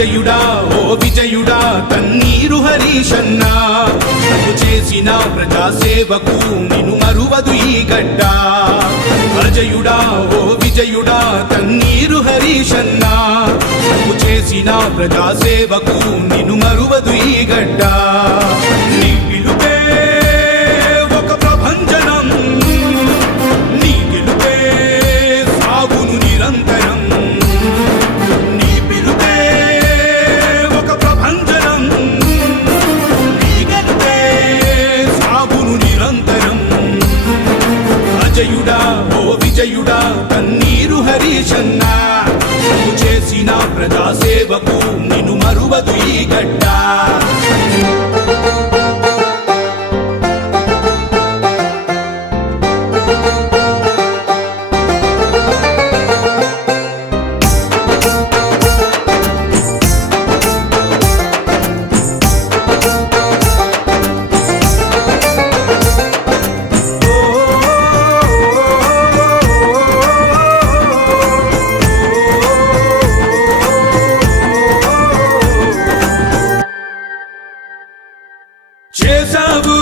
అజయుడా ఓ విజయుడా కన్నీరు హరీశన్న నువ్వు చేసిన ప్రజాసేవకు నిన్ను మరువదు ఈ గడ్డ అజయుడా ఓ విజయుడా కన్నీరు హరీశన్న నువ్వు చేసిన ప్రజాసేవకు నిన్ను మరువదు ఈ గడ్డ నీ పిలుపే ఒక ప్రభంజనం నీ గెలుపే సాగును నిరంతరం నీ పిలుపే ఒక ప్రభంజనం నీ గెలుపే సాగును నిరంతరం అజయుడా ఓ విజయుడా కన్నీరు హరీశన్న నువ్వు చేసిన ప్రజాసేవకు నిన్ను మరువదు ఈ గడ్డ చేసావు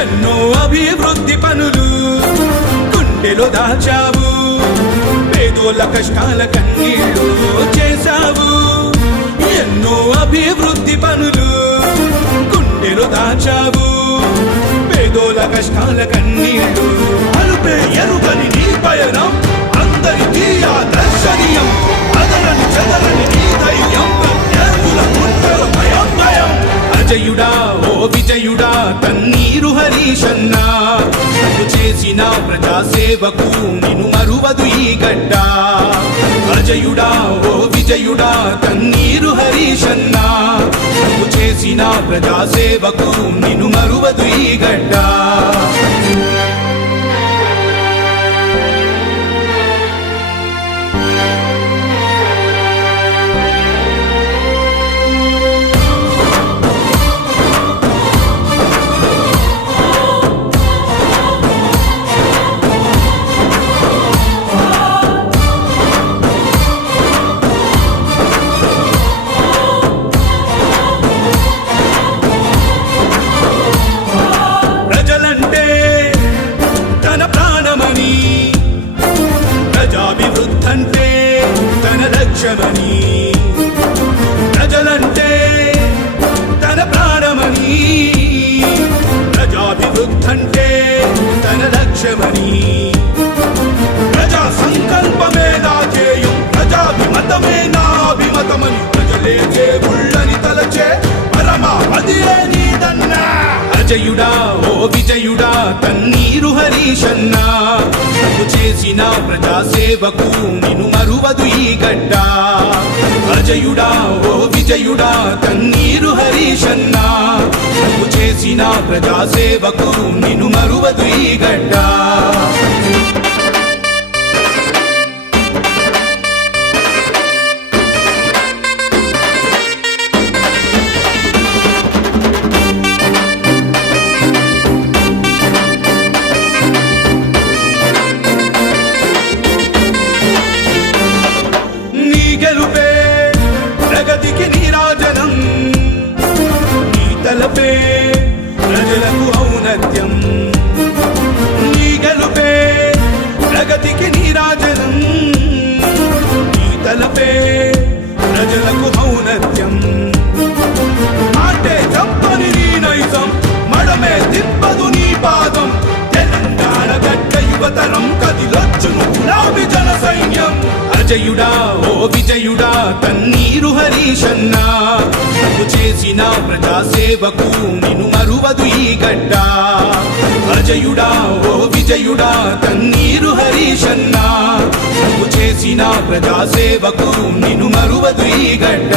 ఎన్నో అభివృద్ధి పనులు గుండెలో దాచావు పేదోళ్ళ కష్టాల కన్నీళ్ళు చేసావు ఎన్నో అభివృద్ధి పనులు గుండెలో దాచావు పేదోళ్ళ కష్టాల కన్నీళ్ళు అలుపే ఎరుగని నీ పయనం అందరికీ ఆదర్శనీయం అదరని చెదరని నీ ధైర్యం ప్రత్యర్థుల గుండెలో భయం భయం అజయుడా ఓ విజయుడా కన్నీరు హరీశన్న నువ్వు చేసిన ప్రజాసేవకు నిన్ను మరువదు ఈ గడ్డ అజయుడా ఓ విజయుడా కన్నీరు హరీశన్న నువ్వు చేసిన ప్రజాసేవకు నిన్ను మరువదు ఈ గడ్డ ప్రజాభివృద్ధంటే తన లక్ష్యమని ప్రజలంటే తన ప్రాణమని ప్రజాభివృద్ధంటే తన లక్ష్యమని ప్రజా సంకల్పమే నా ధ్యేయం ప్రజాభిమతమే నా అభిమతమని ప్రజలే దేవుళ్ళని తలచే పరమా అదియే నీదన్నా అజయుడా ఓ విజయుడా కన్నీరు హరీశన్న నువ్వు చేసిన ప్రజాసేవకు నిన్ను మరువదు ఈ గడ్డ అజయుడా ఓ విజయుడా కన్నీరు హరీశన్న నువ్వు చేసిన ప్రజాసేవకు నిన్ను మరువదు ఈ గడ్డ ప్రగతికి నీరాజనం నీ తలపే ప్రజలకు ఔన్నత్యం నీ గెలుపే ప్రగతికి నీరాజనం నీ తలపే ప్రజలకు ఔన్నత్యం అంటే తప్పని నీ నైజం మడమే తిప్పదు నీ పాదం తెలంగాణ గడ్డ యువతరం కదిలొచ్చును గులాబీ జన సైన్యం అజయుడా ఓ విజయుడా కన్నీరు హరీశన్న నువ్వు చేసిన ప్రజాసేవకు నిన్ను మరువదు ఈ గడ్డ అజయుడా ఓ విజయుడా కన్నీరు హరీశన్న నువ్వు చేసిన ప్రజాసేవకు నిన్ను మరువదు ఈ గడ్డ